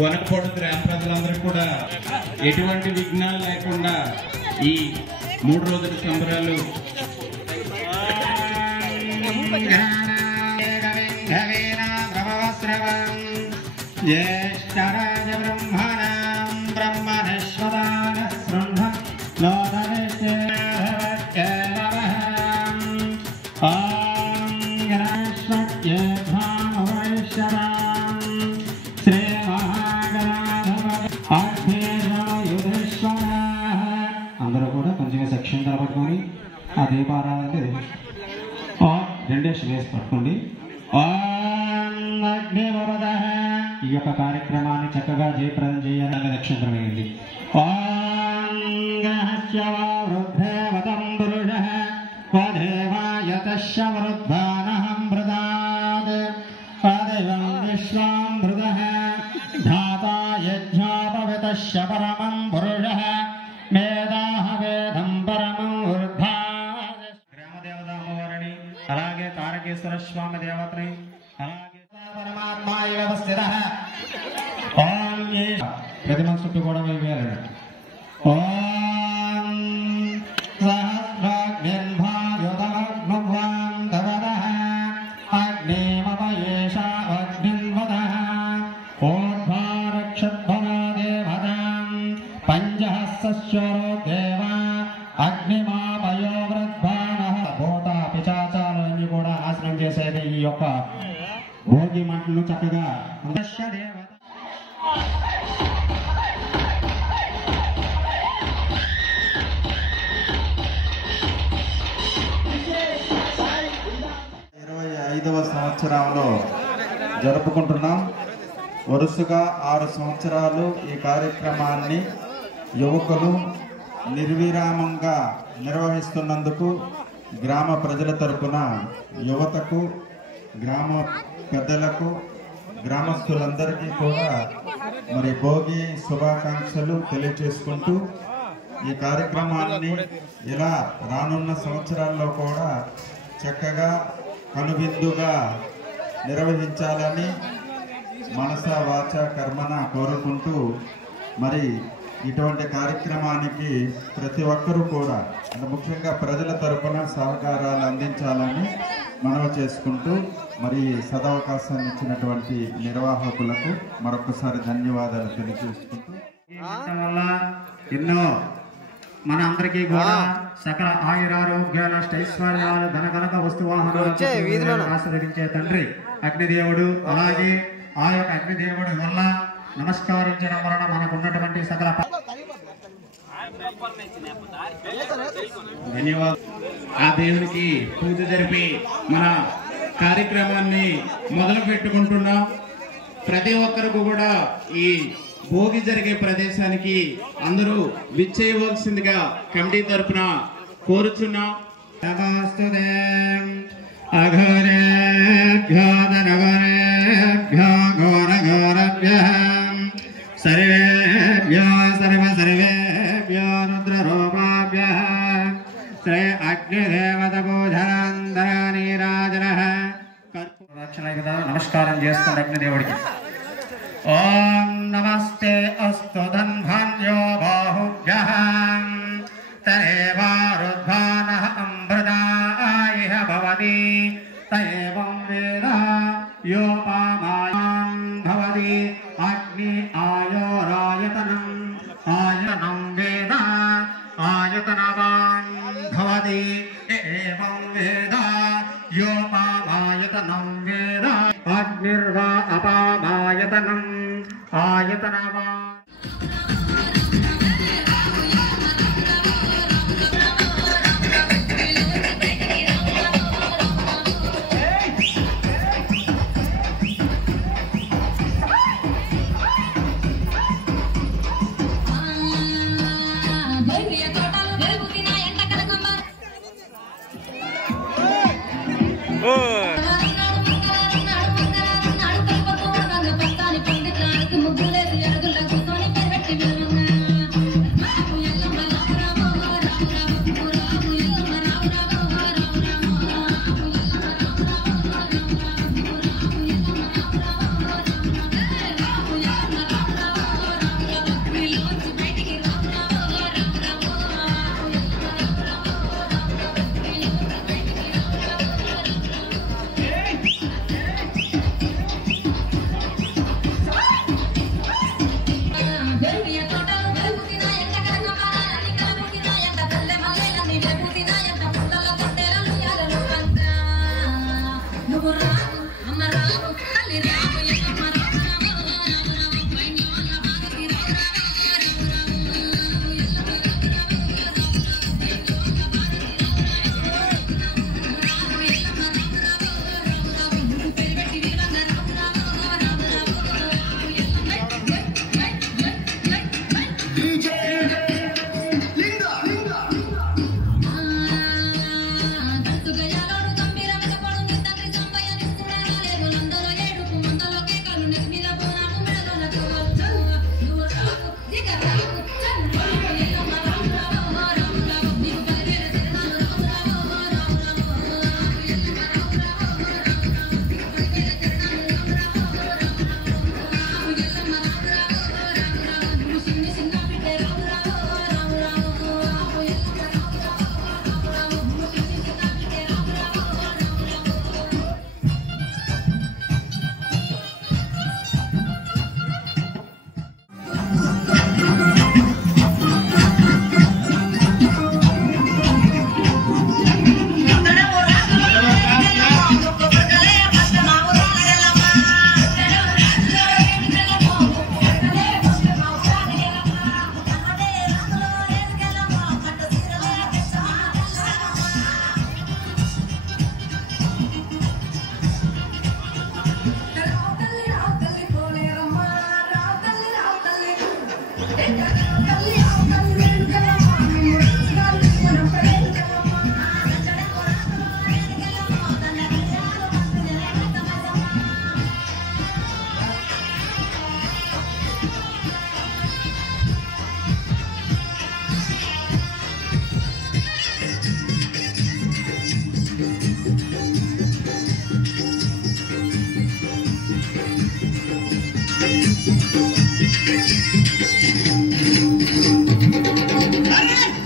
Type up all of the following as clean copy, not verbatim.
గొనకపూడి గ్రామ ప్రజలందరికీ కూడా ఎటువంటి విఘ్నాలు లేకుండా ఈ 3 రోజుల సంబరాలు అందరూ కూడా కొంచెం సెక్షన్ పట్టుకొని ఆ దీపారాధన రెండేసి వేసి పట్టుకోండి. ఈ యొక్క కార్యక్రమాన్ని చక్కగా జయప్రదం చేయాలని నక్షత్రం అయింది. పరమం పురుష మేధాహ వేదం పరమం వృద్ధా గ్రామదేవత అమ్మవారిని అలాగే తారకేశ్వర స్వామి దేవతని అలాగే పరమాత్మ వ్యవస్థిత ప్రతి మన చుట్టూ కూడా వేయాలి. పిచాచాలన్నీ కూడా నాశనం చేసేది ఈ యొక్క భోగి మంటలు చక్కగా సంవత్సరంలో జరుపుకుంటున్నాం. వరుసగా 6 సంవత్సరాలు ఈ కార్యక్రమాన్ని యువకులు నిర్విరామంగా నిర్వహిస్తున్నందుకు గ్రామ ప్రజల తరపున యువతకు, గ్రామ పెద్దలకు, గ్రామస్తులందరికీ కూడా మరి భోగి శుభాకాంక్షలు తెలియజేసుకుంటూ ఈ కార్యక్రమాన్ని ఇలా రానున్న సంవత్సరాల్లో కూడా చక్కగా కనువిందుగా నిర్వహించాలని మనస వాచ కర్మన కోరుకుంటూ మరి ఇటువంటి కార్యక్రమానికి ప్రతి ఒక్కరూ కూడా ముఖ్యంగా ప్రజల తరపున సహకారాలు అందించాలని మనవి చేసుకుంటూ మరి సదవకాశాన్ని ఇచ్చినటువంటి నిర్వాహకులకు మరొకసారి ధన్యవాదాలు తెలియజేసుకుంటూ ఎన్నో మన అందరికీ కూడా సకల ఆయురారోగ్యాల ఐశ్వర్యాలు ధనగనక వస్తువాహనాలు ఆశీర్వదించే తండ్రి అగ్నిదేవుడు. అలాగే ఆ యొక్క అగ్నిదేవుడి వల్ల నమస్కరించడం వలన మనకు ఉన్నటువంటి సకల ధన్యవాదాలు. ఆ దేవునికి పూజ జరిపి మన కార్యక్రమాన్ని మొదలు పెట్టుకుంటున్నాం. ప్రతి ఒక్కరికి కూడా ఈ భోగి జరిగే ప్రదేశానికి అందరూ విచ్చేయవలసిందిగా కమిటీ తరఫున కోరుచున్నాం. సర్వేభ్యో సర్వేభ్యో రుద్రరూపాభ్యః శ్రీ అగ్నిదేవత పూజనందర నీరాజన నమస్కారం చేస్తాడు అగ్నిదేవుడికి. ఓం నమస్తే అస్తు ధన్వాన్యో బాహుభ్యః తదేవారుద్ధానః అమృతాయ భవతి తయేవం వేద యోపామాయాం భవతి అగ్ని ఆయోరాయతనం ఆయతనం వేద ఆయతనవాన్ భవతి ఏవం వేద యోపామాయతనం వేద అగ్నిర్వా అపామాయతనం ఆయతనవాన్. ముగ్గులేసి ఎరుగుల్లో కూర్చొని పెరగట్టి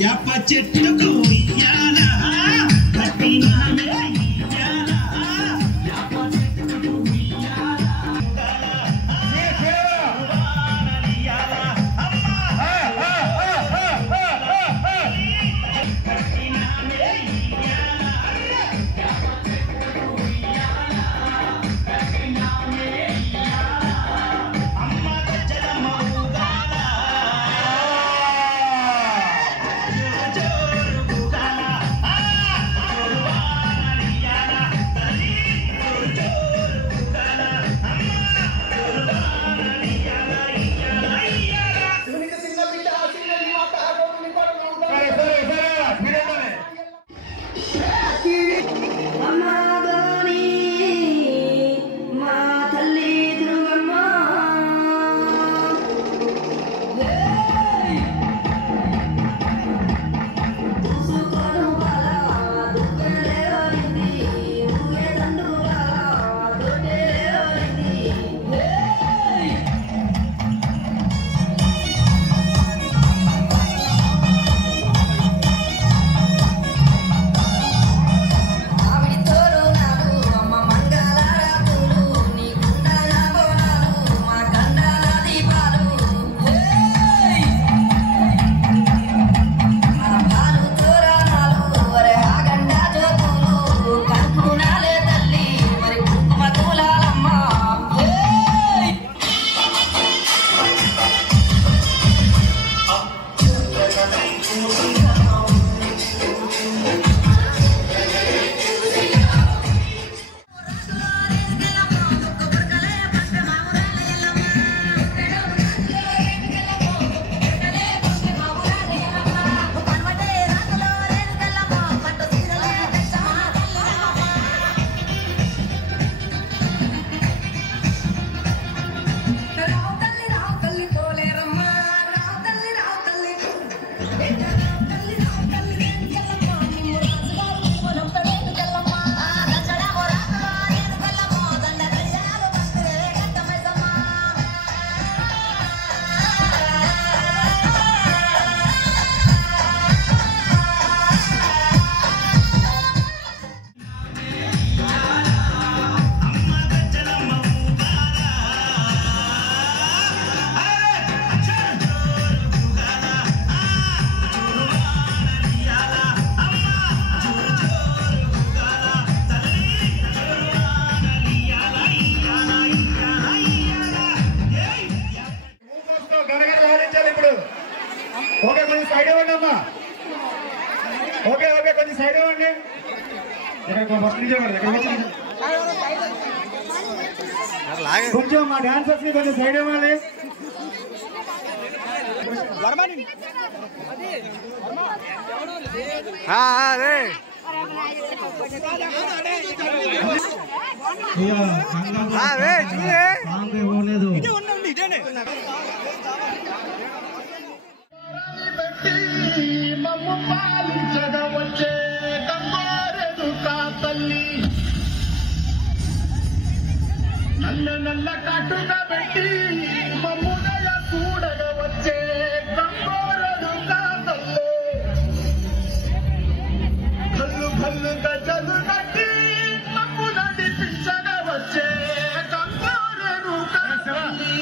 యాప చెట్టుకు ఇయ్యాల కట్టినామే ఇయ్యాల యాప చెట్టుకు ఇయ్యాల కట్టినామే ఇయ్యాల యాప చెట్టుకు ఇయ్యాల కట్టినామే ఇయ్యాల అమ్మ గజలమ్మ ఊగాల ఓకే కొంచెం సైడ్ ఇవ్వండి అమ్మా. ఓకే ఓకే కొంచెం సైడ్ ఇవ్వండి. కొంచెం మా డాన్సర్స్ ని కొంచెం సైడ్ ఇవ్వాలి. ఇవ్వలేదు వచ్చే కంబారెదు కాతల్లి నల్ల నల్ల కట్టుగా పెట్టి మమ్ముదయ చూడగా వచ్చే కంబారెదు కాతల్లి కళ్ళు కళ్ళు గజలు కట్టి మమ్ము నడిపించగా వచ్చే కంబారెదు కాతల్లి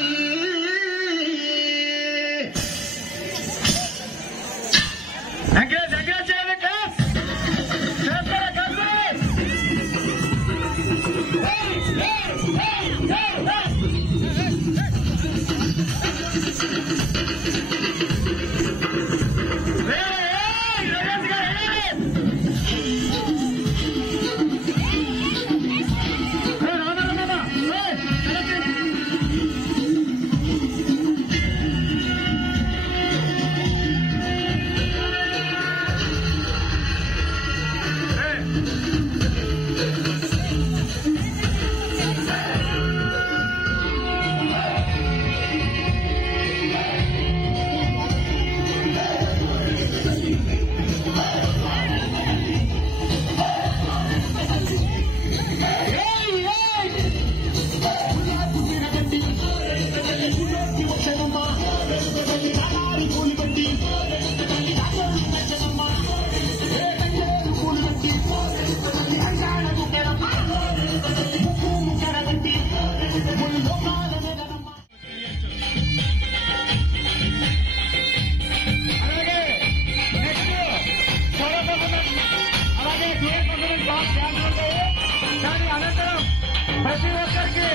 ప్రతి ఒక్కరికి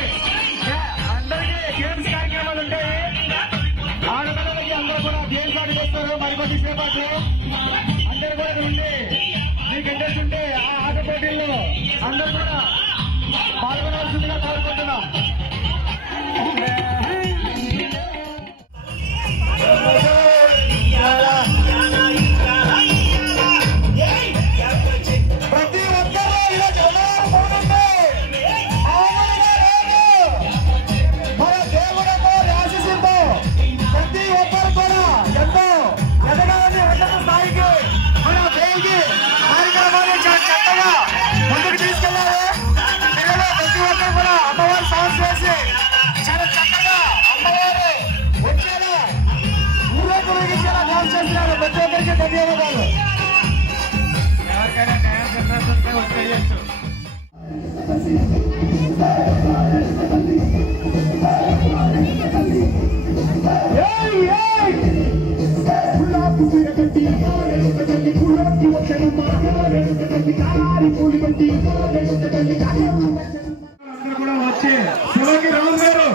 అందరికీ గేమ్స్ కార్యక్రమాలు ఉంటాయి. ఆడపిల్లలకి అందరూ కూడా గేమ్స్ ఆడుకొస్తారు. మరికొద్ది సేపట్లో అందరూ కూడా ఉండి మీకు ఇంట్రెస్ట్ ఉంటే ఆ ఆట పోటీల్లో అందరూ కూడా పాల్గొనాల్సిందిగా కోరుకుంటున్నాం. ప్రతి ఒక్కరూ ఈరోజు మన దేవుడతో ఆశిస్తుందో ప్రతి ఒక్కరు కూడా ఎంతో ఎదగాలని ఉన్నత స్థాయికి మన దేవుడి కార్యక్రమాన్ని చక్కగా ముందుకు తీసుకెళ్ళాలి. పిల్లలు ప్రతి ఒక్కరు కూడా అమ్మవారి సౌండ్ చేసి చాలా చక్కగా అమ్మవారు వచ్చేలా ఊరేగించేలా డాన్స్ చేస్తున్నారు. ప్రతి ఒక్కరికి ధన్యవాదాలు. ఎవరికైనా డ్యాన్స్ ఇంట్రెస్ట్ వస్తే వచ్చేయచ్చు. అందరూ కూడా వచ్చి శివకి రావు గారు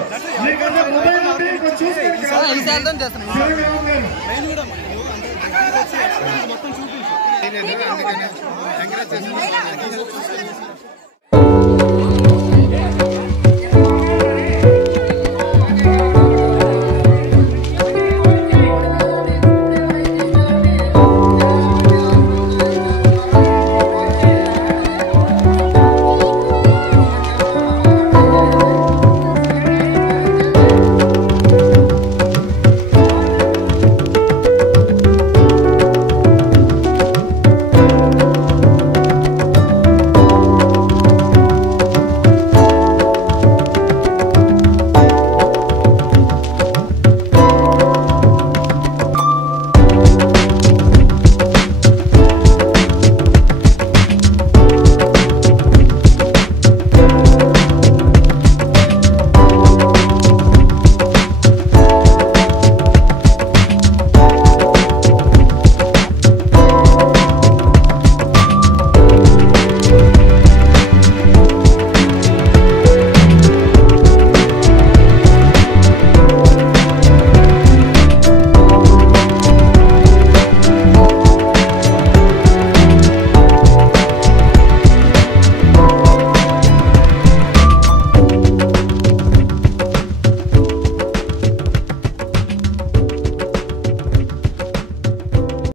మీకన్నా మొబైల్ ఉంటే కొంచెం చూసుకోండి. శివకి రావు గారు